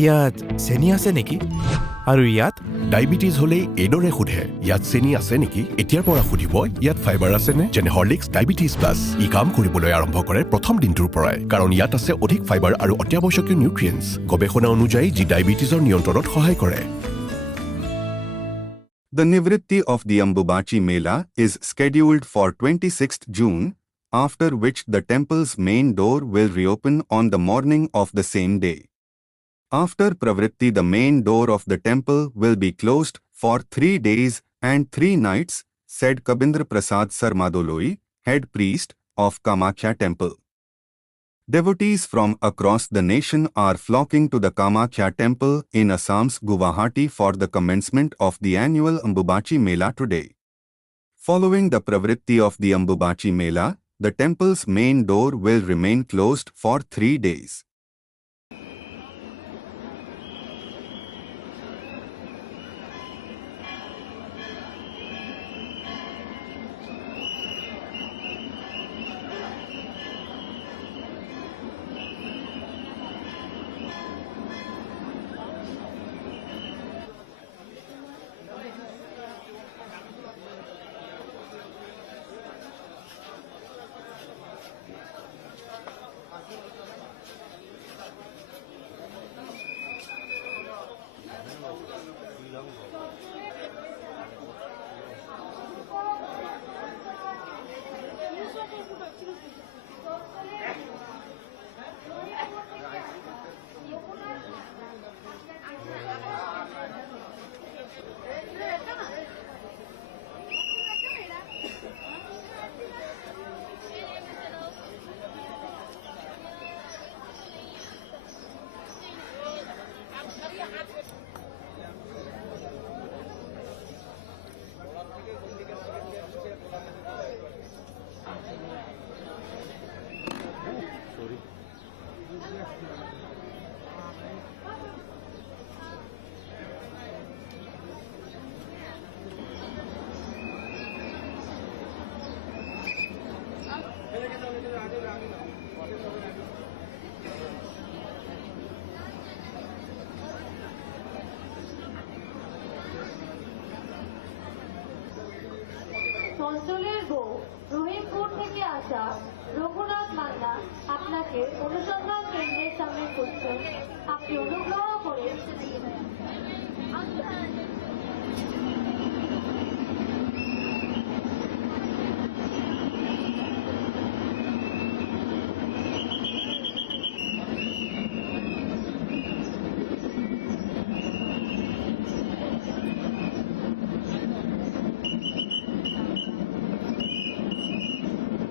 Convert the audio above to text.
ইয়াত চেনি আছে নেকি? আৰু ইয়াত ডায়েবেটিছ হ'লেই এইদৰে সোধে, ইয়াত চেনি আছে নেকি? এতিয়াৰ পৰা সুধিব, ইয়াত ফাইবাৰ আছেনে? যেনে হৰলিক্স ডায়েবেটিছ প্লাছ। ই কাম কৰিবলৈ আৰম্ভ কৰে প্ৰথম দিনটোৰ পৰাই, কাৰণ ইয়াত আছে অধিক ফাইবাৰ আৰু অত্যাৱশ্যকীয় নিউট্ৰিয়েণ্টছ, গৱেষণা অনুযায়ী যি ডায়েবেটিছৰ নিয়ন্ত্ৰণত সহায় কৰে। The Nivritti of the Ambubachi Mela is scheduled for 26th June, after which the temple's main door will reopen on the morning of the same day. After Pravritti, the main door of the temple will be closed for 3 days and 3 nights, said Kabindra Prasad Sarmadoloi, head priest of Kamakhya temple. Devotees from across the nation are flocking to the Kamakhya temple in Assam's Guwahati for the commencement of the annual Ambubachi Mela today. Following the Pravritti of the Ambubachi Mela, the temple's main door will remain closed for 3 days. অঞ্চলের বউ রহিমপুর থেকে আসা রঘুনাথ মান্না আপনাকে অনুসন্ধান কেন্দ্রের সামনে করছেন। আপনি